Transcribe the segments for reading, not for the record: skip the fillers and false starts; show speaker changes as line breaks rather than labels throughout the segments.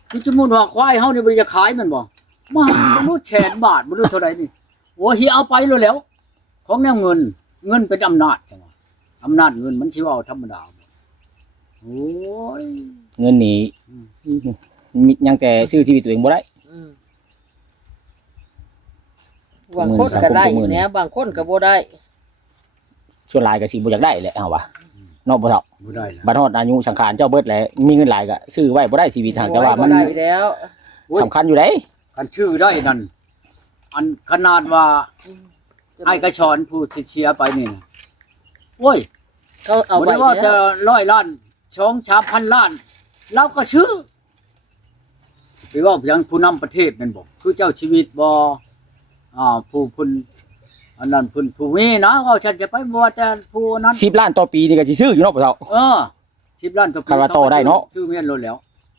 ที่สมมุติว่าควายเฮานี่บ่ได้จะขายมันบ่มาบ่รู้แสนบาทบ่รู้เท่าใดนี่โอ้เฮียเอาไปแล้ว ของแนวเงินเป็นอำนาจจังว่าอำนาจเงินมันสิเว้าธรรมดาบ่โอ้ย
เงินนี่มียังแต่ซื้อชีวิตตัวเองบ่ได้
บางคนก็ได้แหน่บางคนก็บ่ได้
ส่วนหลายก็สิบ่อยากได้แหละเฮาว่าเนาะบ่เฒ่า
บ่ได้แล้ว
บัดฮอดอายุสังขารเจ้าเบิดแล้วมีเงินหลายก็ซื้อไว้บ่ได้ชีวิตหากแต่ว่ามัน
บ่ได้แล้ว
สำคัญอยู่เด้
คันชื่อได้นั่นอันขนาดว่าไอ้กระชอนผู้ที่เชียร์ไปนี่นะโอ้ย
เขาเอา
บ่
ไว้
ได้ว่า
แล้
จะ
ว
100 ล้าน2-3,000 ล้านเราก็ชื่อไปว่าอย่างผู้นำประเทศแม่นบ่คือเจ้าชีวิตบ่ผู้คุณอันนั้นเพิ่นผู้มีนะว่าฉันจะไปบ่ว่าแต่ผู้นั้น
10ล้านต่อปีนี่ก็สิซื้ออยู่เนาะบ่เฒ่า
10 ล้านต่อปี
คันว่าโตได้เนาะ
ชื่อเมียนโลดแล้ว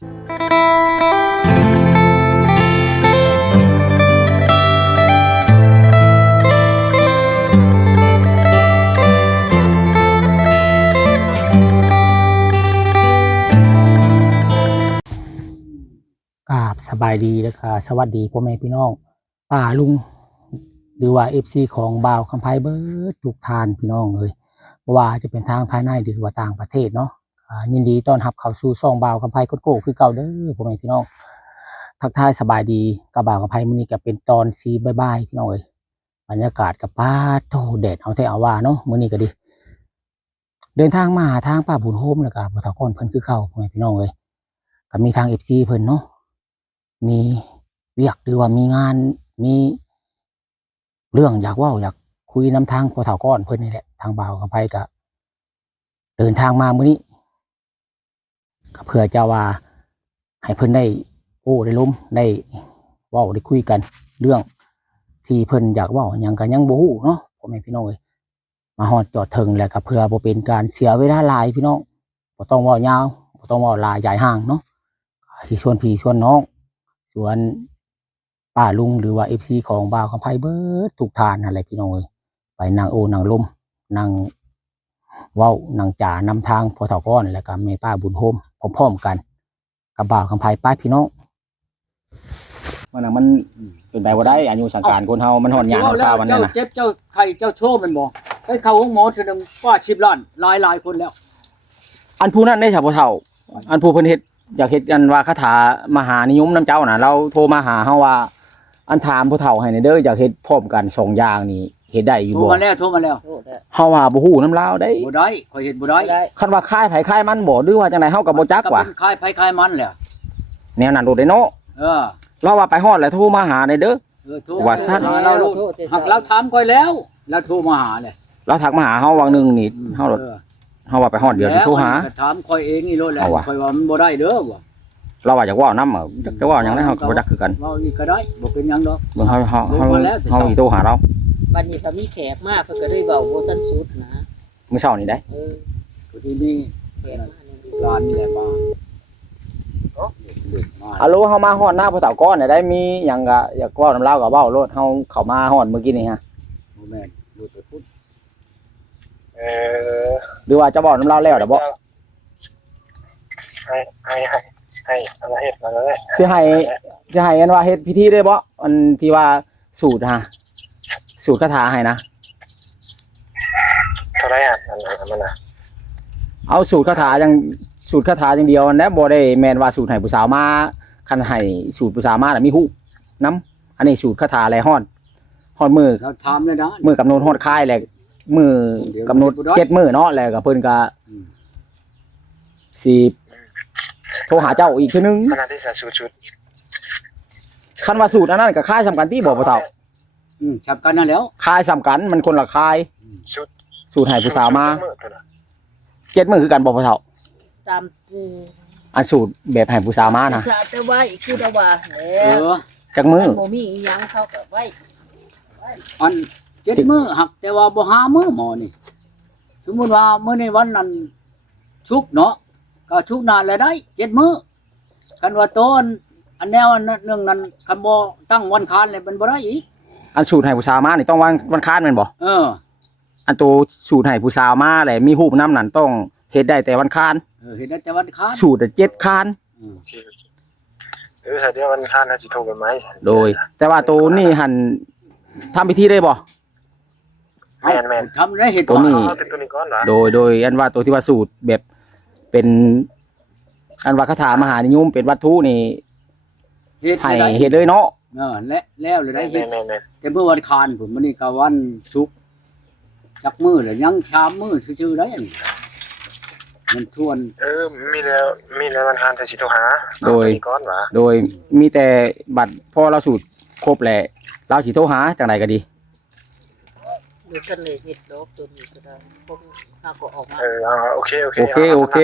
กราบสบายดีแล้วก็สวัสดีพ่อแม่พี่น้องป้าลุงหรือว่า FC ของบ่าวคำไพเบิดทุกทานพี่น้องเลยบ่ว่าจะเป็นทางภายในหรือว่าต่างประเทศเนาะยินดีต้อนรับเข้าสู่ช่องบ่าวคำไพโคตรโก้คือเก่าเด้อพ่อแม่พี่น้องทักทายสบายดีกับบ่าวคำไพมื้อนี้ก็เป็นตอนซีบ่ายๆพี่น้องเอ้ยบรรยากาศกับป้าโตแดดเอาแต่เอาว่าเนาะมื้อนี้ก็ดีเดินทางมาหาทางป้าบุญโฮมแล้วก็บ่ทก่อนเพิ่นคือเก่าพ่อแม่พี่น้องเอ้ยก็มีทาง FC เพิ่นเนาะมีเวียกหรือว่ามีงานมีเรื่องอยากเว้าอยากคุยนำทางพ่อเฒ่าก้อนเพิ่นนี่แหละทางบ่าวกับไผก็เดินทางมามื้อนี้ก็เพื่อจะว่าให้เพิ่นได้โอ้ได้ล้มได้เว้าได้คุยกันเรื่องที่เพิ่นอยากเว้าหยังก็ยังบ่ฮู้เนาะพ่อแม่พี่น้องเอ้ยมาฮอดจอดถึงแล้วก็เพื่อบ่เป็นการเสียเวลาหลายพี่น้องบ่ต้องเว้ายาวบ่ต้องเว้าหลายใหญ่ห่างเนาะสิชวนพี่ชวนน้องส่วนป้าลุงหรือว่า FC ของบ่าวคำไพเบิดทุกทานอะไรพี่น้องเอ้ยไปนั่งโอ้นั่งลมนั่งเว้านั่งจ่านำทางพ่อเฒ่าก้อนแล้วก็แม่ป้าบุญโฮมพร้อมๆกันกับบ่าวคำไพป้าพี่น้องมันน่ะมันเป็นไปบ่ได้อายุสังขารคนเฮามันฮอดยามฮอดคาวันนั้นน่ะ
เจ้าเจ็บเจ้าไข้เจ้าโชว์แม่นบ่ไปเข้าห้องหมอเทื่อนึงกว่า10 ล้านหลายคนแล้ว
อันผู้นั้นได้ชาวพ่อเฒ่าอันผู้เพิ่นเฮ็ดอยากเฮ็ดกันว่าคาถามหานิยมน้ำเจ้าน่ะเราโทรมาหาเฮาว่าอันถามผู้เฒ่าให้ในเด้ออยากเฮ็ดพร้อมกัน2อย่างนี่เฮ็ดได้อยู่
โทร
บ่
มาแล้ว
โทษแล้ว
เฮาว่าบ่ฮู้นำลาวได้
บ่ได้ข่อยเฮ็ดบ่ได้
ได้
คันว่าคายไผคายมันบ่หรือว่าจังไดเฮาก็บ่จักว่า
เป็นคายไผคายมันแหละ
แนวนั้นโดดได้เนาะ
เออ
เราว่าไปฮอดแล้วโทรมาหาในเด้อ
โทร
ว่าซั่น
หาเราลูกหักเราถามข่อยแล้วแล้วโทรมาหาเลย
เราทักมาหาเฮาวังหนึงนี่เฮาว่าไปฮอดเดี๋ยวสิโทรหา
แล้วถามข่อยเองนี่โลดแหละ
เอาว่ะ
ข่อยว่ามันบ่ได้เด้อว่ะ
เราว่าอยากเว้านำจักจะเว้าหยังได้เฮาก็บ่จักคือกัน
เว้าอีกก็ได้บ่เป็นหยังดอก
เบิ่งเฮา
โทรมาแล้วแต่
เฮา
เช้า
สิโทรหาเรา
บัดนี้ถ้ามีแขกมาเพิ่นก็ได้เว้าบ่ทันสุดนะ
มื้อเช้านี่ได้
พอดีนี่
แขกมานี่
ร้านนี่แหละมามา
อะโลเฮามาฮอดหน้าผู้เฒ่าก้อนได้มีหยังก็อยากเว้านำลาวก็เว้าโลดเฮาเข้ามาฮอดเมื่อกี้นี่ฮะ
บ่แม่นลูกไปพูด
หรือว่าจะเว้านำลาวแล้วเด้อบ่
ให้อะไรเฮ็ดอะไรได้
สิให้อันว่าเฮ็ดพิธีได้บ่อันที่ว่าสูตรฮะสูตรคาถาให้นะ
เท่าไรอ่ะมันน่ะ
เอาสูตรคาถาอย่างเดียวนะบ่ได้แม่นว่าสูตรให้ผู้สาวมาคันให้สูตรผู้สาวมาน่ะมีฮู้นํอันนี้สูตรคาถาแลฮอดมื้อ
เราถามเลยนะ
มื้อกำหนดฮอดค่ายแหละมื้อกำหนด7มื้อเนาะแล้วก็เพิ่นก็สิโทรหาเจ้าอีกทีนึง
ขนาดที่ใส่ชุด
คันว่าสูตรอันนั้นก็ค่ายสำคัญที่บ่พ่อเฒ่า
ชับกันนั่นแล้ว
ค่ายสำคัญมันคนละค่าย
ชุด
สูตรให้ผู้สาวมา7มื้อคือกันบ่พ่อเฒ่า
ตาม
อันสูตรแบบให้ผู้สาวมานะ
จะแต่ไว้คือแต่ว่าแห
เอ
ละ
อ
จักมื้อ
มันบ่มีอีหยังเขาก็ไว้
อัน7 มื้อหักแต่ว่าบ่5 มื้อหมอนี่สมมุติว่ามื้อในวันนั้นชุกเนาะก็ชุกนานแล้วได้7 มื้อคันว่าโตอันแนวอันนึงนั้นคันบ่ตั้งวันค้านเลยมันบ่ได้อีก
อันสูตรให้ผู้สาวมานี่ต้องวันค้านแม่นบ่
เออ
อันตัวสูตรให้ผู้สาวมาแหละมีรูปน้ำนั่นต้องเฮ็ดได้แต่วันค้าน
เห็นได้แต่วันค้าน
สูตร7ค้าน
อืม
โอเคถ้าเดี๋ยววันข้างน่าสิโทรไปไหม
โดย แต่ว่าตัวนี้หันทำพิธีได้บ่
แม่น
ทำได้เห็น
ตัวนี้
เอาตัวนี้ก่อนเหรอ
โดยอันว่าตัวที่ว่าสูตรแบบเป็นอันว่าคาถามหานิยมเป็นวัตถุนี่
เฮ็ด
ให้
ได้
เฮ็ดเลยเนาะ
และแล้วเลยได้เฮ็ด
แม่น
แต่เมื่อวันคานผมมื้อนี้ก็วันศุกร์จักมื้อแล้วยังชามมื้อซื่อๆได้อันนี้มันทวน
มีแล้ววันข้างน่าสิโทรหาเอาตัวนี้ก่อนเหรอ
โดยมีแต่บัตรพอเราสูตรครบแหละเราสิโทรหาจังไดก็ดี
ดูกันเลยเฮ็ดดอกตัวนี้ก็ได้พวกเฮาก็ออกมา
โอเค
โอเค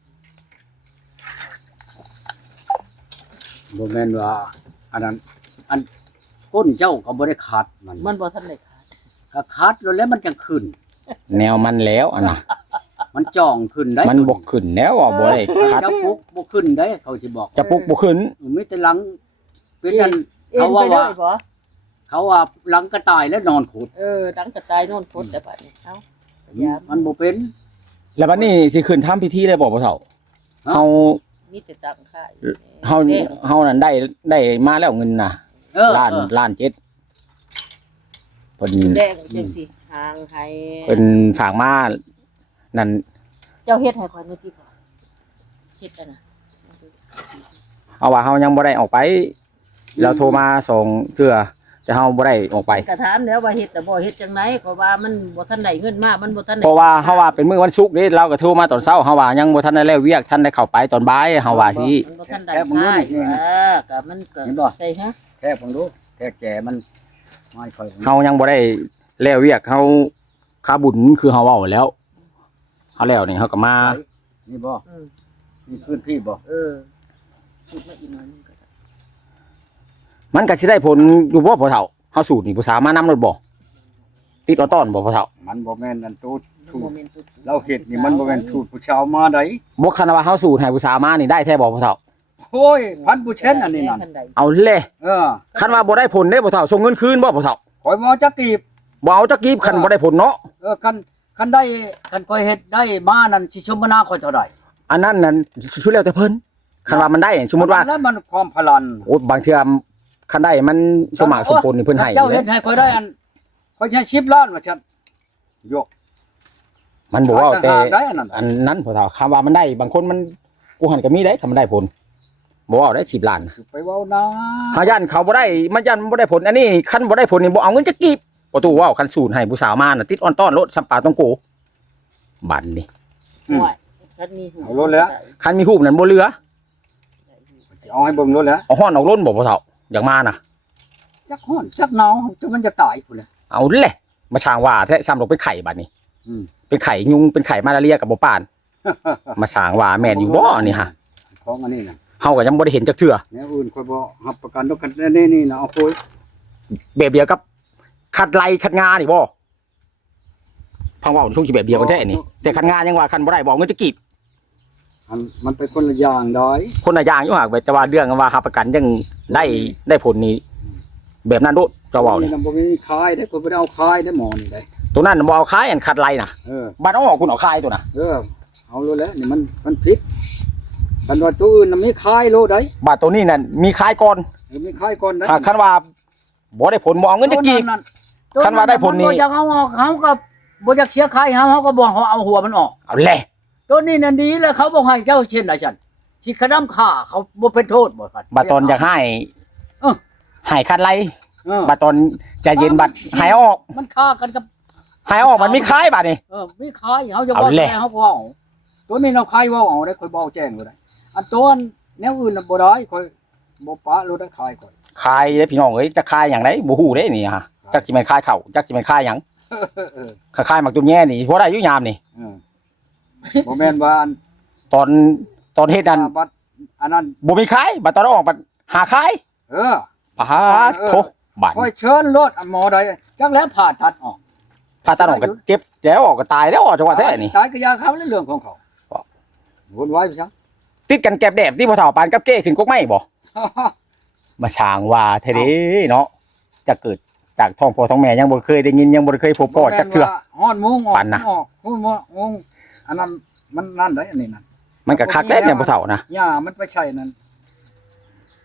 บ่แม่นว่าอันนั้นอันก้นเจ้าก็บ่ได้ขาดมัน
มันบ่ทันได้ขาด
ก็ขาดแล้วมันจังขึ้น
แนวมันแล้วอันน่ะ
มันจ่องขึ้นได้
มันบ่ขึ้นแล้วอ่ะบ่ได้คัด
เจ้าปุ๊กบ่ขึ้นได้เขาสิบอก
จะปลุกบ่ขึ้น
มีแต่หลังเป็นนั่น
เอ็น
เขา
ไป
ว่า
เล
ว่า
ยบ่
เขาว่าหลังกระต่ายแล้วนอนขุด
ดังกระต่ายโน่นพุดแต่บัดนี้เอ้าพยายาม
มันบ่เป็น
แล้วบัดนี้สิขึ้นทำพิธีเลยบ่พ่อเฒ่าเฮา
มีแต่ตังค่าย
เฮานั่นได้มาแล้วเงินน่ะ ล้าน7เพิ่น
แดงจังสิห่างให้
เพิ่นฝากมานั่น
เจ้าเฮ็ดให้ข่อยนี่พี่บ่เฮ็ดอันน่ะ
เอาว่าเฮายังบ่ได้ออกไป เราโทรมาส่งเทื่อแต่เฮาบ่ได้ออกไป
กระถามแล้วว่าเฮ็ดแต่บ่เฮ็ดจังไดก็ว่ามันบ่ทันได้เงินมามันบ่ทันได้
เพราะว่าเฮาว่าเป็นมื้อวันศุกร์นี่เราก็โทรมาตอนเช้าเฮาว่ายังบ่ทันได้แล้วเวียกทันได้เข้าไปตอนบ่ายเฮาว่าสิ
มันบ่ทันได้ค่ายก็มันก็ใส่ฮะ
แค่ผมรู้แค่แก่มันไม่ค่อย
เฮายังบ่ได้แล้วเวียกเฮาค่าบุญคือเฮาเว้าแล้วเฮาแล้วนี่เฮาก็มา
นี่บ่
อืม
นี่ขึ้นพี่บ่
คิดมาอีกหน่อยนึงก็ได้
มันก็สิได้ผลอยู่บ่พ่อเฒ่าเฮาสูตรนี่ผู้สาวมานำรถบ่ติดออต้อนบ่พ่อเฒ่า
มันบ่แม่นอันตูด
มัน
ถู
บ่
ด
แม่นตุ๊ด
เราเฮ็ดนี่มันบ่แม่นถูดผู้ชาวมาได้
บ่คันว่าเฮาสูตรให้ผู้สาวมานี่ได้แท้บ่พ่อเฒ่า
โอ้ยพันผู้เช่นอันนี้นั่น
เอาเลย คันว่าบ่ได้ผลเด้พ่อเฒ่าส่งเงินคืนบ่พ่อเฒ่า
ข่อยบ่จักกีบ
บ่เอาจักกีบคันบ่ได้ผลเนาะ
คันได้คันข่อยเฮ็ดได้มานั่นสิชมนาข่อยเท่าใด
อันนั้นนั่นชุดแล้วแต่เพิ่นคันว่ามันได้สมมุติว่า
แล้วมันความพลัน
โอ้บางเทื่อคันได้มันสมหมากสมผลนี่เพิ่นให้
เจ้าเฮ็ดให้ข่อยได้อันข่อยใช้10ล้านว่าซั่นยก
มันบอกว่าแต่
ได้อันนั้น
อันนั้นพ่อเฒ่าคำว่ามันได้บางคนมันกูหันก็มีได้คันมันได้ผลบ่ว่าได้10ล้าน
ไปเว้านะ
ถ้ายันเขาบ่ได้มันยันบ่ได้ผลอันนี้คันบ่ได้ผลนี่บ่เอาเงินจักกีบบ่ตู้ว้าวคันสูตรให้ผู้สาวมาน่ะติดออนต้อนรถสัมปาต้องโกบัดนี่
ห่วยคันมีหู
เอารถแล้ว
คันมีรูปนั้นบ่เหลือ
สิเอาให้เบิ่งรถแล้ว
เอาฮ้อนออกล้นบ่พ่อเฒ่าอยากมาน่ะ
จักฮ้อนจักหนาวจนมันจะตายพุ่นแหละ
เอาแหละมาช่างว่าแท้ซ้ำลงเป็นไข่บัดนี้
อืม
เป็นไข่ยุงเป็นไข่มาลาเรียกับบ่ปาน มาช่างว่าแม่นอยู่บ่นี่ฮะ
ของอันนี้น่ะ
เฮาก็ยังบ่ได้เห็นจักเทื่อ
แนวอื่นข่อยบ่รับประกันดอกกันนี่นะเอาโอย
แบบเดียวกับขัดไล่ขัดงานี่บ่พังเว่าช่วงสิแบบเดียวกันแท้นี่แต่ขัดงายังว่าคันบ่ได้บอกเงินจะกีบ
มันเป็นคนละอย่างดอย
คนละอย่างอยู่หากแต่ว่าเรื่องว่ารับประกันยังได้ผลนี่แบบนั้นโดดเจ้าเว้านี่
นี่บ่มีคายได้คนบ่ได้เอาคายได้หมอนี่ได้
ตัวนั้นบ่เอาคายอันขัดไล่น่ะ
เออ
บัดเอาออกคุณเอาคายตัวน่ะ
เอาโลแล้วนี่มันผิดกันว่าตัวอื่นน่ะมีคายโลได้
บัดตัวนี้นั่นมีคายก่อน
มีคายก่อนได้
หากคันว่าบ่ได้ผลบ่เอาเงินจะกีบ คันว่าได้ผลนี่
บ่อยากเอาออกเขาก็บ่อยากเสียคายเขาก็บ่เอาหัวมันออก
เอาแหละ
ตัวนี้น่ะดีแล้วเขาบ่ให้เจ้าเช่นไรฉันที่ขนำฆ่าเขาบ่เป็นโทษบ่ครับ
บัดตอนอยากให้
เออ
ให้ขัดไล่
บั
บัดตอนใจเย็นบัดให้เอาออก
มันฆ่ากันกับ
ให้เอาออกมันมีคายบัดนี่
มีคายเขาจะ
เอา
บอก
แหละ
แจ้งเขาก็เอาตัวนี้เราคายว่าเอาได้ค่อยบอกแจ้งบ่ได้อันตัวแนวอื่นน่ะบ่ได้ค่อยบ่ปะรู้ได้คายก่อน
คายเด้อพี่น้องเอ้ยจะคายอย่างไรบ่ฮู้เด้นี่ฮะจักสิแม่นคายเข้าจักสิแม่นคายหยัง
เออ
คายหมักตุ้มแย่นี่บ่ได้อยู่ยามนี่
เออบ่แม่นว่าอัน
ตอนเฮ็ดนั้น
บัดอันนั้น
บ่มีคายบัดตอนออกบัดหาคาย
เออ
ปาดโถบัด
ค่อยเชิญรถอันหมอใดจักแล้วผ่าตัดออก
พาตาออกก็เจ็บแล้วออกก็ตายแล้วออกจังหวะแท้นี่
ตายก็ยาเขาเรื่องของเขาวุ่นวายไปซัง
ติดกันแกบแดบที่บ่เฒ่าปานกับเก้ขึ้นกกไม้บ่มาสร้างว่าแท้เด้เนาะจะเกิดจากท้องพ่อท้องแม่ยังบ่เคยได้ยินยังบ่เคยพบพ่อจักเทื่อ
ฮ้อนมุงออก
ปั่นน่ะ
ออกฮ้อนมุงอันนั้นมันนั่นได้อันนี้นั่น
มันก็คักแล้วเนี่ยบ่เฒ่านะ
หญ้ามันไปใช่นั่น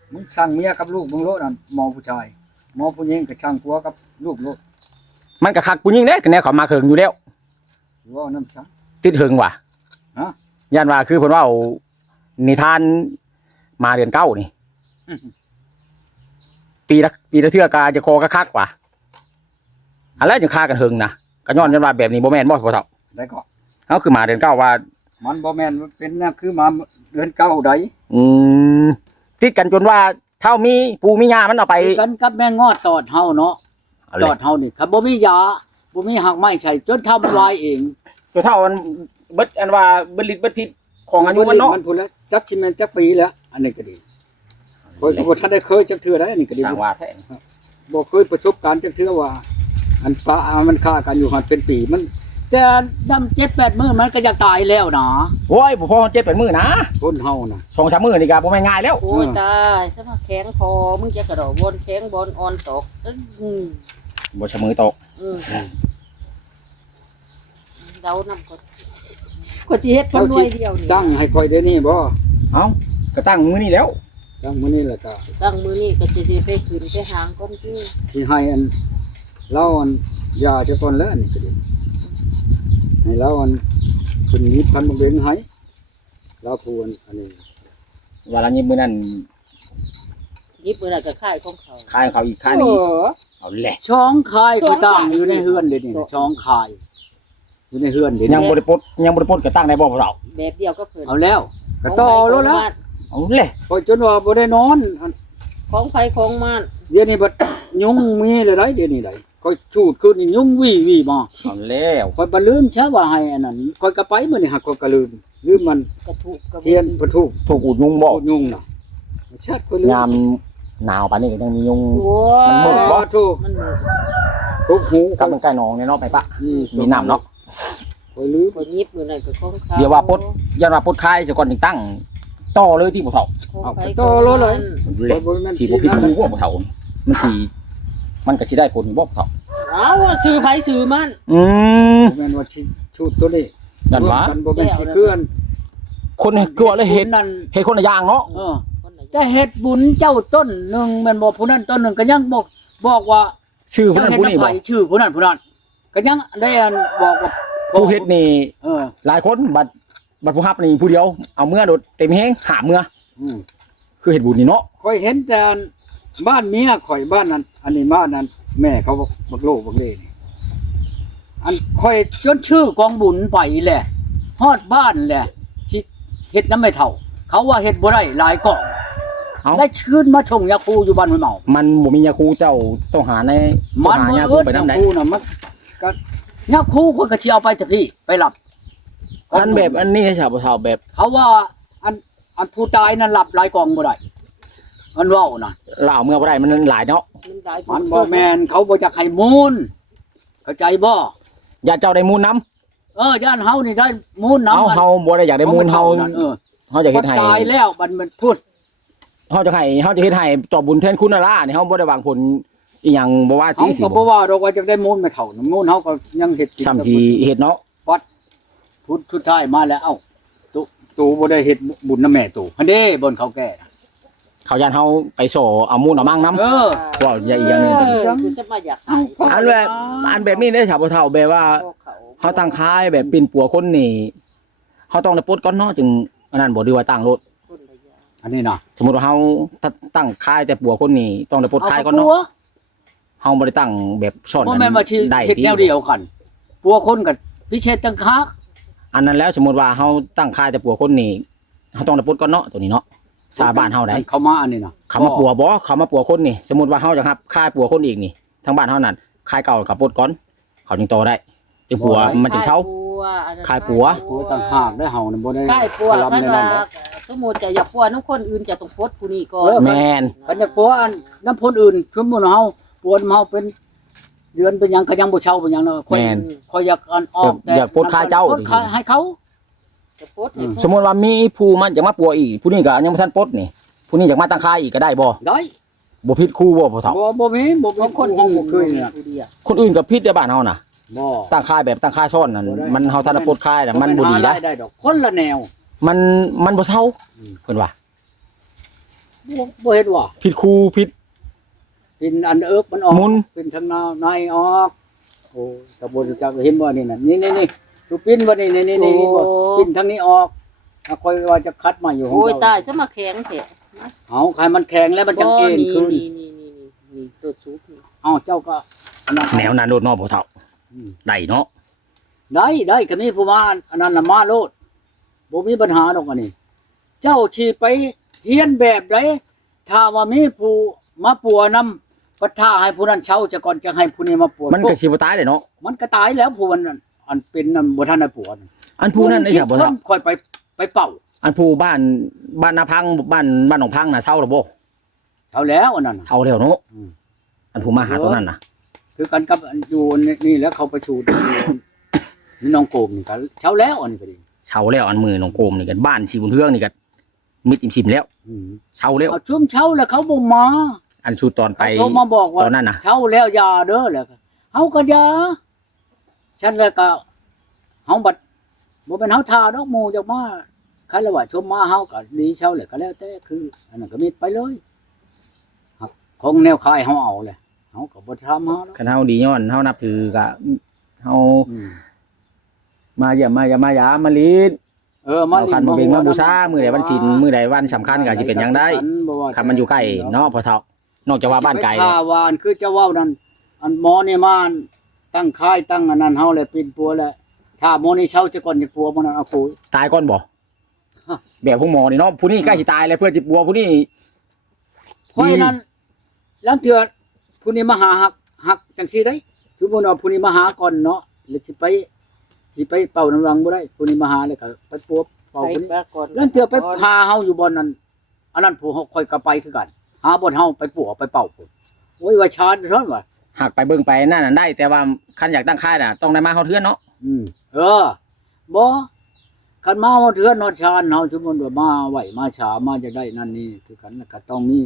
มึงสั่งเมียกับลูกมึงโลดนั่นหมอผู้ชายหมอผู้หญิงก็ช่างผัวกับลูกโลด
มันก็คักผู้หญิงเด้ก็แนวเขามาเคิงอยู่แล้ว
ว่าน้ำซัง
ติดหึงว่ะ
ฮะ
ย่านว่าคือเพิ่นว่าเอานิทานมาเดือนเก้านี่ ปีละเทื่อกาจะคอกะคักว่ะอะไรจะฆ่ากันหึงนะก็ย้อนกันว่าแบบนี้บ่แม่นบ่พ่อเฒ่า
ได้ก็
เฮาคือมาเดือนเก้าว่า
มันบ่แม่นเป็นน่ะคือมาเดือนเก้าใด
อืมติดกันจนว่าเท่ามีปูมียามันเอาไป
กันกับแม่งอดตอดเฮาเนาะ
เอา
ต
เล
อย ดเฮานี่ครับบ่มียาบ่มีหักไม้ใช้จนทำลายเอง
จนเท่ามันเบิดอันว่าเบิดฤทธิ์เบิดพิษของอายุมันเนาะ
มันพุ่นแล้วจักสิแม่นจักปีแล้ว อันนี้ก็ดีโอ้ยบ่ทันได้เคยจักเทื่อได้อันนี้ก็ดี
สร้างว่าแท้
บ่เคยประสบการณ์จักเทื่อว่า อันปลามันฆ่ากันอยู่หันเป็นปีมัน แต่ดำ7-8มื้อมันก็อยากตายแล้วนะ
โอ้ยบ่พอ7-8มื้อนะ
คนเฮาน่ะ
2-3มื้อนี่ก็บ่แม่นง่ายแล้ว
โอ้ยตายซะมาแข็งคอมึงจะกระโดดวนแข็งบนอ่อนตกอืม
บ่เสมอตก
อืมเดานำก็สิเฮ็ดเพิ่นหน่วยเดียวนี่
ตั้งให้ค่อยได้นี่บ่
เอ้าก็ตั้งมื้อนี้แล้ว
ตั้งมื้อนี้แหละก็
ตั้งมื้อนี้ก็สิไปขึ้นไปหางก้มชื่อ
สิให้อันเล่าอันยาจะก่อนแล้วอันนี้ก็ดีให้เล่าอันขึ้นนิดพันบ่เบ่งให้เล่าพูนอันนี้
ว่าละนี้มื้อนั้น
ยิบมื้อนั้นก็ค่ายของเขา
ขายเขาอีกขายนี้เอาแหละ
ช่องคายก็ตั้งอยู่ในเฮือนเดี๋ยวนี้ช่องคายอยู่ในเฮือนเดี๋ยว
ยัง
นี้
บ่ได้ปลดก็ตั้งได้บ่พ่อเฒ่า
แบบเดียวก็เพิ่น
เอาแล้วก็ต่อแล้วแล้ว
เอาแหละ
พอจนว่าบ่ได้นอนอัน
ของไผของมัน
เดี๋ยวนี้บัดยุงมีเลยได้เดี๋ยวนี้ได้ค่อยชูดขึ้นนี่ยุงวี่มา
เอาแล้ว
ค่อยบ่ลืมซะว่าให้อันนั้นค่อยก็ไปมื้อนี้หักค่อยก็ลืมมัน
กระทุกกระ
เทียนปะทุ
ถูกอุดยุงบ่
ยุงน่ะชัดค่อยลืม
ยามหนาวปานนี้ก็ยังมียุง
โอ้
มันมืด
บ่ทุก
มันมืด
ทุกหู
กับมันใกล้หนองเนี่ยเนาะไปปะ มีน้ำเนาะ
ค่อยลืม
ก็ยิบมื้อนั้นก็ของเขา
เดี๋ยวว่าปลดยันว่าปลดคายซะก่อนจึงตั้งต่อเลยที่บ่เฒ่า
ของไผของมัน
เลยสิบ่ผิดหูบ่เฒ่ามันสิมันก็สิได้ผลบ่เฒ่า
เอาว่าซื้อไผซื้อมัน
อืม
บ่แม่นว่าสิชูดตัวนี้
นั่นหวะ
รมกันบ่แม่นสิเกื้อน
คนกลัวเลยเห็น
นั่น
เห็นคนละอย่างเนาะ
เออแต่เฮ็ดบุญเจ้าต้นหนึงแม่นบ่ผู้นั้นต้นหนึงก็ยังบอกว่า
ชื่อผู้
เจ้า
นั้น
เฮ็ด
ผู้นี้
น้ำ
บ่
ไผชื่อผู้นั้นก็ยังได้อันบอกว่า
ผู้เฮ็ดนี่
เออ
หลายคนบัดผู้รับนี่ผู้เดียวเอาเมื่อโดดเต็มแฮงหาเมื่อ
อืม
คือเฮ็ดบุญนี่เนาะ
ข่อยเห็นแต่อันบ้านเมียข่อยบ้านนั้นอันนี้บ้านนั้นแม่เขาบักโลบักเล่นี่อันข่อยจนชื่อกองบุญไปแหละฮอดบ้านแหละสิเฮ็ดน้ำไม่เท่า เขาว่าเฮ็ดบ่ได้หลายกอง
เอ้า
ได้ชื่นมาชงยาคูอยู่บ้านห้วยเมา
มันบ่มียาคูเจ้าต้องหาใน
มัน
หา
บ่
ยาคู
เอิ้น
ไป
ยา
นำได้
คูน่ะมันก็ยาคูคนก็สิเอาไปแต่พี่ไปรับ
คันแบบอันนี้ให้ชาวบ่เฒ่าแบบ
เขาว่าอันผู้ตายนั้นรับหลายกองบ่ได้มันเว้าน่ะ
ลาวเมื่อบ่ได้มันหลายเนาะ
มันได้
มันบ่แม่นเขาบ่อยากให้มูลเข้าใจบ่
ญาติเจ้าได้มูลนํ
ย่านเฮานี่ได้มูล
เฮา
น้ำ
เฮาบ่ได้อยากได้มูลเฮา
นั่น
เฮาจะ
มั
เฮ็
น
ดให้
ตายแล้วมันพูด
เฮาจะเฮ็ดให้ตอบบุญแทนคุณน่ะล่ะนี่เฮาบ่ได้หวังผลอีหยังบ่ว่า
เฮา
ติสิ
ก็บ่ว่าดอกว่าจะได้มูลไม่เท่านะมูลเฮาก็ยังเฮ็ดกิน
ซ้ำสิเฮ็ดเนาะ
พุทธสุดท้ายมาแล้วตู่บ่ได้เฮ็ดบุญนำแม่ตู่หั่นเด้บนเขาแก่
เขาย่านเฮาไปโซเอามูลเอามั่งนํ ว่าอย่าอีกอย่างหนึงกัน
คือจะมาอยากขาย
อันแบบนี้ได้ชาวบ่เฒ่าแบบว่า
เขา
เฮาตั้งค่ายแบบปิ่นปัวคนนี่เฮาต้องได้ปลดก่อนเนาะจึงอันนั้นบ่ดีว่าตั้งรถ
คนละอย่าง
อันนี้นะ
สมมุติว่าเฮาตั้งค่ายแต่ปัวคนนี่ต้องได้ปลดค่ายก่อน
ปั
เนาะ
ว
เฮาบ่ได้ตั้งแบบซ่อน
บ่
กัน
แม่นว่าสิ
ได้
เฮ็ดแนวเดียวกัน ปัวคนกับพิเศษต่างหาก
อันนั้นแล้วสมมุติว่าเฮาตั้งค่ายแต่ปัวคนนี่เฮาต้องได้ปลดก่อนเนาะตัวนี้เนาะชาวบ้านเฮาได้
เขามาอันนี้นะ
เขามาปัวบ่เขามาปัวคนนี่สมมุติว่าเฮาจะรับค่ายปัวคนอีกนี่ทางบ้านเฮานั่นค่ายเก่ากับปลดก่อนเขาจึงโตได้จึงปัวมันจึงเช้า ขายปัว
ปัวต่างหากได้เฮานี่บ่ได้
ขายปัว
รับ
คัน
ใน
ว่า
นั้นได้
สมมุติจะอยากปัวน้ำคนอื่นจะต้องพดผู้นี้ก่อน
แม่น
คันอยากปัวอันน้ำพ้นอื่นชุมมุนเฮาปัวเฮาเป็นเดือนเป็นหยังก็ยังบ่เช่าเป็นหยังเนาะค่อย
แม่น
ค่อยอยากอันออกแต่
อยากปลดค่าเจ้า
ปลดค่ให้เขา
จะพดให้
สมมุติว่ามีผู้มันจะมาปัวอีกผู้นี้ก็ยังบ่ทันปลดนี่ผู้นี้อยากมาตั้งค่ายอีกก็ได้บ่
ได้
บ่ผิดคู่บ่พ่อเฒ่า
บ่มีบ่มี
บางคน
เฮาบ่เคยเนี่ย
ผู้เดียว
คนอื่นก็ผิดในบ้านเฮาน่ะ
บ่
ตั้งค่ายแบบตั้งค่ายซ่อนนั่น
บ่ได้
มันเฮาทันได้ปลดค่ายน่ะมันบ่ดีนะ
ได้ดอกคนละแนว
มันบ่เซา
อืม
เพิ่นว่า
บ่เห็นว่า
ผิดครูผิด
เป็นอันเอิกมันออก
หมุน
เป็นทางในออกโอ้ตะบนจักเห็นบ่นี่น่ะนี่ดูปิ้นบ่นี่นี่บ่ปิ้นทางนี้ออกถ้าค่อยว่าจะคัดมาอยู่ของ
โอ้ย
เรา
ตายซะมาแข็งแท้
เอาใครมันแข็งแล้วมันจังเอ็นขึ้น
นี่ตัวสูงนี่
เอาเจ้าก็อันนั้น
แนวนั้นโลดเนาะพ่อเฒ่า
อืม
ได้เนาะ
ได้ก็มีผู้มาอันนั้นน่ะมาโลดบ่มีปัญหาดอกอันนี้ เจ้าสิไปเฮียนแบบใดถ้าว่ามีผู้มาปัวนำปัท่าให้ผู้นั้นเช่าจะก่อนจะให้ผู้นี้มาปัว
มันก็สิบ่ตายเลยเนาะ
มันก็ตายแล้วผู้มันอันเป็นนั่นบ่ทันได้ปัวนั่น
อันผู้นั้นได้ครับบ่
ค
เฒ่า
นค่อยไปเป่า
อันผู้บ้านนาพังบ้านหนองพังน่ะเศร้าแล้วบ่
เท่าแล้วอันนั้นน่ะ
เศร้าแล้วเนาะ
อืม
อันผู้มาหาตัวนั้นน่ะ
คือกันกับอันอยู่นี่แล้วเขาประชูดนี่น้องโกมนี่ก็เช่าแล้วอันนี้ก็ดี
เศร้าแล้วอันมือน้องโกมนี่กันบ้านสีบุญเฮืองนี่กันมิดอิ่มซิมแล้ว
อืม
เศร้าแล้ว
เอาช่วงเช่าแล้วเขาบ่มา
อันชูตอนไป
เขาโทรมาบอกว่า
ตอนนั้นน่ะ
เช่าแล้วอย่าเด้อแล้วก็เฮาก็อย่าฉันแล้วก็เฮาบัดบ่เป็นเฮาท่าดอกหมู่จักมาใครละว่าชมมาเฮาก็ดีเช่าแล้วก็แล้วแต่คือ อันนั้นก็มิดไปเลยครับของแนวคายเฮาเอาแหละเฮาก็บ่ทำเฮาดอก
คันเฮาดีย้อนเฮานับถือก็เฮา
อืม
มาเยี่ยมมายามมาลีด
มา
เอาคันมาเบ่งมาบูชามื้อใดวันศีลมื้อใดวันสำคัญก็สิเป็นหยังได้คันมันอยู่ใกล้เนาะพ่อเฒ่านอกจากว่าบ้านไกล
ข้าวานคือจะเว้านั่นอันหมอนี่มาตั้งค่ายตั้งอันนั้นเฮาเลยปินปัวแล้วถ้าหมอนี่เช่าจะก่อนจะปัวมันนั้นเอาคุย
ตายก่อนบ่
ฮะ
แบบพวกหมอนี่เนาะผู้นี้ใกล้สิตายแล้วเพื่อสิปัวผู้นี้
เพราะฉะนั้นแล้วเถื่อผู้นี้มาหาหักจังซี่ได้สมมุติว่าผู้นี้มาหาก่อนเนาะแล้วสิไปเป่าน้ำรังบ่ได้ผู้นี้มาหาแล้วก็ไปปัวเป่า
ไป
ผู้นี้
ปะก่อน
แล้วเถื่อไปพาเฮาอยู่บ่อนนั้นอันนั้นผู้เฮาค่อยก็ไปคือกัน หาบ่อนเฮาไปปัวไปเป่าพุ่นโอ้ยว่าชาญเท่านั้นว่า
หักไปเบิ่งไปนั่นน่ะได้ แต่ว่าคันอยากตั้งค่ายน่ะต้องได้มาเฮาเทือนเนาะ
บ่คันมาเทือนนอชานเฮาสมมุติว่ามาไหวมาฉามาจะได้นั่นนี่คือกันก็ต้องมี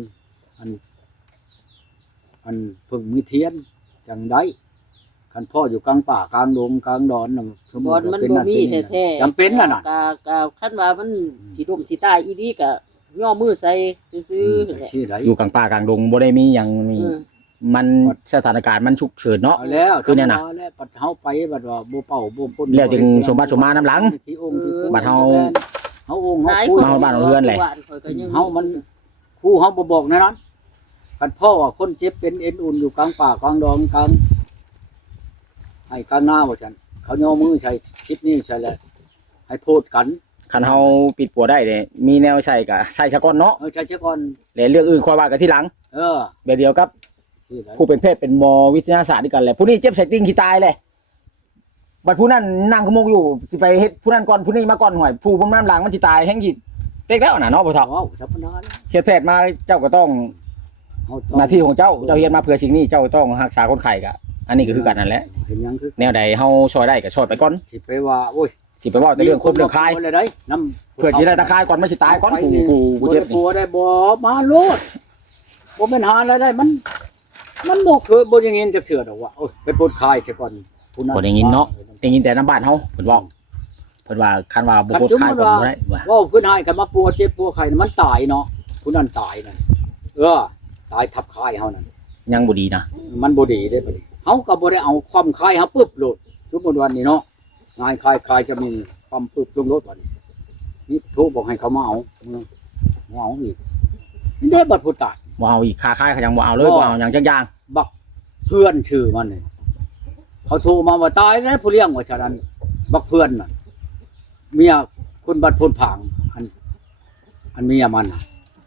อันเพิ่งมีเทียนจังได๋คันพ่ออยู่กลางป่ากลางดงกลางดอนน่ะสมมุ
บอ
ติ
ล
ว่า
มัน
เป็น
บ่
นั่น
มี
เป็นนี่
แท้
จำเป็นน่ะ
กะคันว่ามันสิล่มสิตายอีดีก็ย่อมือใส่ซื่อๆนั่นแหละ
ชื่อใด
อยู่กลางป่ากลางดงบ่ได้มีหยังมี
อืม
มันสถานการณ์มันฉุกเฉินเนาะ
เอาแล้ว
คือเนี่ยน่ะ
สำแล้วปัดเฮาไปบัดว่าบ่เป่าบ่พ่น
แล้วจึงสมบัติสมมาน้ำหลัง
ที่องค์ที่ปู่
บัดเฮา
เฮาองค์
ห
เฮา
ลาย
คุย
คน
มาบ้านเราเฮือนแหละ
ข้อยก็ยัง
เฮามันครูเฮาบ่บอกในนั้นคันพ่อว่าคนเจ็บเป็นเอ็นอุ่นอยู่กลางป่ากลางดอนกลางให้กลางหน้าว่าซั่นเขาย่อมือใช้ชิดนี้ใช่แล้วให้โพดกัน
คันเฮาปิดปัวได้เนี่ยมีแนวใช้ก็ใช้ซะก่อนเนาะ
ใช้เสียก่อน
แล้วเรื่องอื่นค่อยว่ากันทีหลัง
เออ
แบบเดียวกับ
ชื่อใด
ผู้เป็นแพทย์เป็นหมอวิทยาศาสตร์ด้วยกันแหละผู้นี้เจ็บใส่ติ่งขี้ตายเลยบัดผู้นั้นนั่งขโมกอยู่สิไปเฮ็ดผู้นั้นก่อนผู้นี้มาก่อนห่วยผู้ผู้นั้นหลังมันสิตายแห้งขี้เต็กแล้วน่ะเนาะพ่อเฒ่า
ว้าวธรรมดาแล้ว
เฮ็ดแพทย์มาเจ้าก็ต้อง
เฮา
หน้าที่ของเจ้าเฮียนมาเพื่อสิ่งนี้เจ้าก็ต้องรักษาคนไข้ก็อันนี้ก็คือกันนั่นแหละ
เห็นหยังคือ
แนวใดเฮาช่วยได้ก็ช่วยไปก่อน
สิไปว่าโอ้ย
สิไปเว้าแต่เรื่องควบเรื่องคาย
เลยได้น้ำ
เพื่อสิได้ตะคายก่อนมันสิตายก่อนผู้เจ็บ
ปั
นี่
วได้บ่มาโลดบ่เป็นหาอะไรได้มันบ่เคยบ่อยังงี้จะเชื่อดอกว่าโอ้ยไปปลดคายเสียก่อนผู้นั้น
บ่ได้ยินเนาะได้ยินแต่น้ำบ้านเฮาเพิ่นว่าคันว่าบ่ปลดคายก่อนบ่ได้ว่า
ว่าเพิ่นให้กันมาปัวเจ็บปัวไข้มันตายเนาะผู้นั้นตายนั่นตายทับคายเฮานั่น
ยังบ่ดีนะ
มันบ่ดีเด้บัดนี้เฮาก็บ่ได้เอาความคายเฮาปึ๊บโลดสมมุติวันนี้เนาะงายคายจะมีความปึ๊บลงรถบัดนี้นี่โทรบอกให้เขามาเอาอีกนี่ได้บัดผู้ตาย
บ่เอาอีกค่าคายเขายังบ่เอาเลยบ่เอาหยังจักอย่าง
บักเพื่อนชื่อมันนี่เขาโทรมาว่าตายแล้วผู้เลี้ยงว่าฉะนั้นบักเพื่อนน่ะเมียคุณบัดพลผางอันเมียมันน่ะ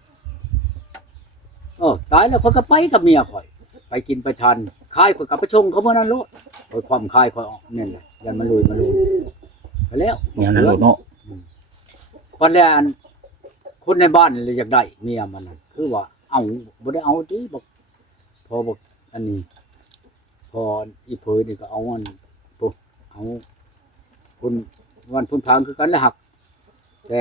ตายแล้วเขาก็ไปกับเมียข่อย ไปกินไปทานคายข่อยกับไปชงเขาเมื่อนั้นโลดข่อยความคายข่อยออกนี่นแหละยันมันลุยไปแล้ว
แนวนั้นโลดเนาะ
ปันแล้วอันคนในบ้านเลยอยากได้เมียมันน่ะคือว่าเอาบ่ได้เอาติบอกพอบอกอันนี้ พออีเผยนี่ก็เอาอันปุ๊เอาคุณวันพุ่นทางคือกันแล้วหักแต่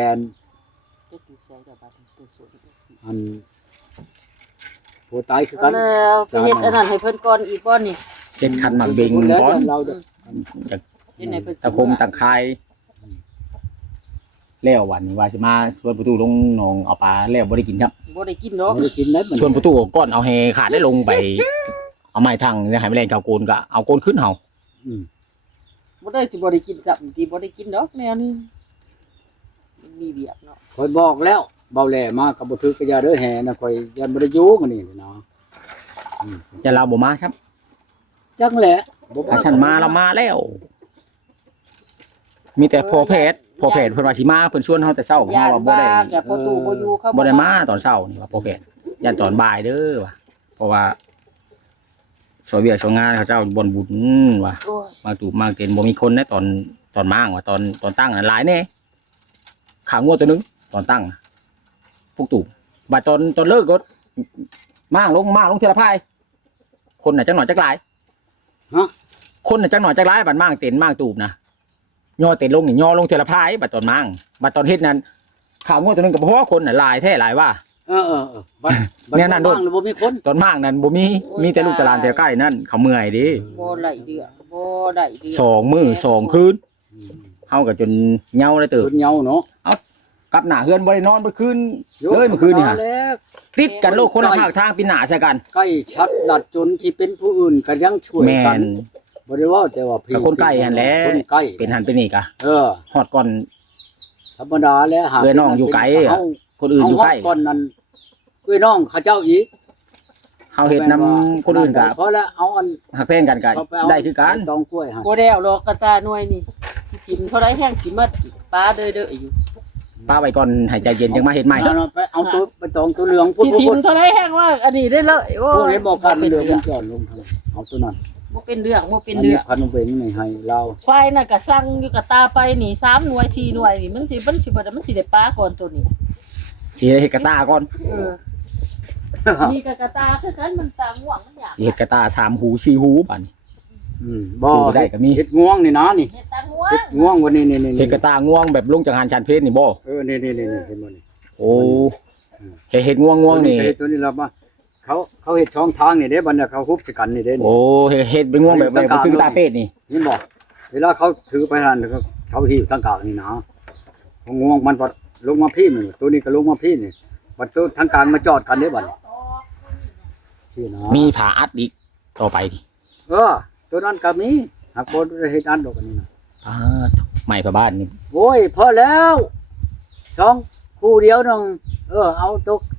อันผู้ตายคือกัน
แล้วไปเฮ็ดอันนั้นให้เพิ่นก่อนอีกบ่นี่
เฮ็ดคันหมักเบง
แล้ว
ก่อน
เราจะ
จาก
สิไหนเพิ่น
ตะคมตะไคร้แล้ววันนี้ว่าสิมาสวนประตูลงหนองเอาปลาแล้วบ่ได้กินครับ
บ่ได้กินเนาะ
บ่ได้กินได้มัน
สวนประตูก้อนเอาแหขาดได้ลงไป เอาไม้ทางเนี่ยให้แมลงเกาโกนก็เอาโกนขึ้นเฮา
อืม
บ่ได้สิบ่ได้กินจับทีบ่ได้กินดอกแนวนี้มันมีเบียดเนาะ
ข่อยบอกแล้วเบาแหล่มาก็บ่ถือกระยาเด้อแห่นะข่อยยันบ่ได้อยู่มื้อนี้เนาะอืม
จะเราบ่มาครับ
จังแหละบ่
ถ้าฉันมาเรามาแล้ว มีแต่พอแพทย์เพิ่นว่าสิมาเพิ่นชวนเฮาแต่เช้าเฮา
ย่าน
ว่าบ่
ว่า
ได้
กับประตูบ่อยู่เขา
บ่ได้มาตอนเช้านี่ว่าพอแพทย์ยันตอนบ่ายเด้อว่ะเพราะว่าสวยเวียกสวยงานเขาเจ้าบ่นบุญว่ะ
โอ้ย
มาตูบมาเกณฑ์บ่มีคนนะตอนมางว่ะตอนตั้งน่ะหลายแน่ขางัวตัวนึงตอนตั้งน่ะพวกตูบบัดตอนเลิกก็มางลงเทละพายคนน่ะจังหน่อยจักหลาย
ฮะ
คนน่ะจังหน่อยจักหลายบัดมางเต็นมางตูบนะย่อเต็นลงนี่ย่อลงเทละพายบัดตอนมางบัดตอนเฮ็ดนั้นขางัวตัวนึงก็บ่เพราะว่าคนน่ะหลายแท้หลายว่า
เออบัด
เนี่ยนั่นโดน
ว่างแล้วบ่มีคน
ตอนมางนั้นบ่มีแต่ลูกตะลานแต่ใกล้นั่นเขาเมื่อยดิ
บ่ไหลเดือบ่ได้เดือ
สองมื้อสองคืนเฮาก็จนเหงาเลยเติบ
คนเหงาเนาะ
กลับหน้าเฮือนบ่ได้นอนเมื่อคืนเลยเมื่อคืนนี่ฮะ
แล้ว
ติดกันโลกคนละภาคทางปีหน้าใส่กัน
ใกล้ชัดลัดจนที่เป็นผู้อื่นก็ยังช่วย
แม่
กัน
น
บ่ได้ว่าแต่ว่าพี่
กับคนใกล้หั่นแหละ
คนใกล้
เป็นหันเป็นนี่กะ
เออ
ฮอดก่อน
ธรรมดาแล้วหา
เอ้ยน้องอยู่ไกลอะ
เฮา
คนอื่นอยู่ใกล้
เฮาฮดก่อนนั้นเอ้ยน้องเขาเจ้าอีก
เฮาเฮ็ดนำคนอื่นก็
เพราะแล้วเอาอัน
หักแพงกันก็
เขาปเอา
ได้คือกัน
ตองกล้วยหั่น
บ่ได้เอาหรอกกระตาหน่วยนี่สิกินเท่าไรแห้งสิมาปลาเด้อๆอยู่
ป้าไว้ก่อนให้ใจเย็นจังมาเฮ็ดใหม่
เอาไปเอาตัวไปตองตัวเหลือง
สิทิมเท่าไรแห้งว่าอันนี้ได้เลยโอ้
พวก
ย
ให้บอกกัน
เป็น
เหลือง
เรื่อง
จอดลงทางเอาตัวนั้น
บ่เป็นเรื่องบ่เป็น
อัน
เรื่
นี้
อง
พันเวงนี่ให้เรา
ไฟน่ะก็สั่งอยู่กับตาไปนี่3หน่วย4หน่วยนี่มันสิบ่ได้มันสิได้ปลาก่อนตัวนี้
สิเฮ็ดกระตาก่อน
เออนี่ก็กระตาคือกันมันตาง่วงมันอยาก
สิเฮ็ดกระตา3หู4หูบัดนี้
บ่
ได้ก็มี
เฮ็ดง่วงนี่นะนี่
เฮ็ดตาง่วง
เฮ็ดง่วงวันนี้นี่
เฮ็ดกระตาง่วงแบบลงจากหานชันเพชรนี่บ่
เออนี่เห็นบ่นี่
โอ้เฮ็ดง่วงนี่
ตัวนี้เรามาเขาเฮ็ดช่องทางนี่เด้บัดนี้เขาฮุบสิกันนี่เด้นี่
โอ้เฮ็ดเป็นง่วงแบบคือกระตาเป็ดนี่
เห็นบ่เวลาเขาถือไปนั่นเขาหิ้วทางกลางนี่นะเขาง่วงมันพอลงมาพี่นี่ตัวนี้ก็ลงมาพี่นี่บัดตัวทางกลางมาจอดกันเด้บัดนี้ชื่อนะ
มีผาอัดอีกต่อไปดิ
เออตัวนั้นก็มีหากบ่ได้เฮ็ดอันดอกอันนี้นะ
ใหม่พระบ้านนี่
โอ้ยพอแล้วช่องคู่เดียวนึงเอาตก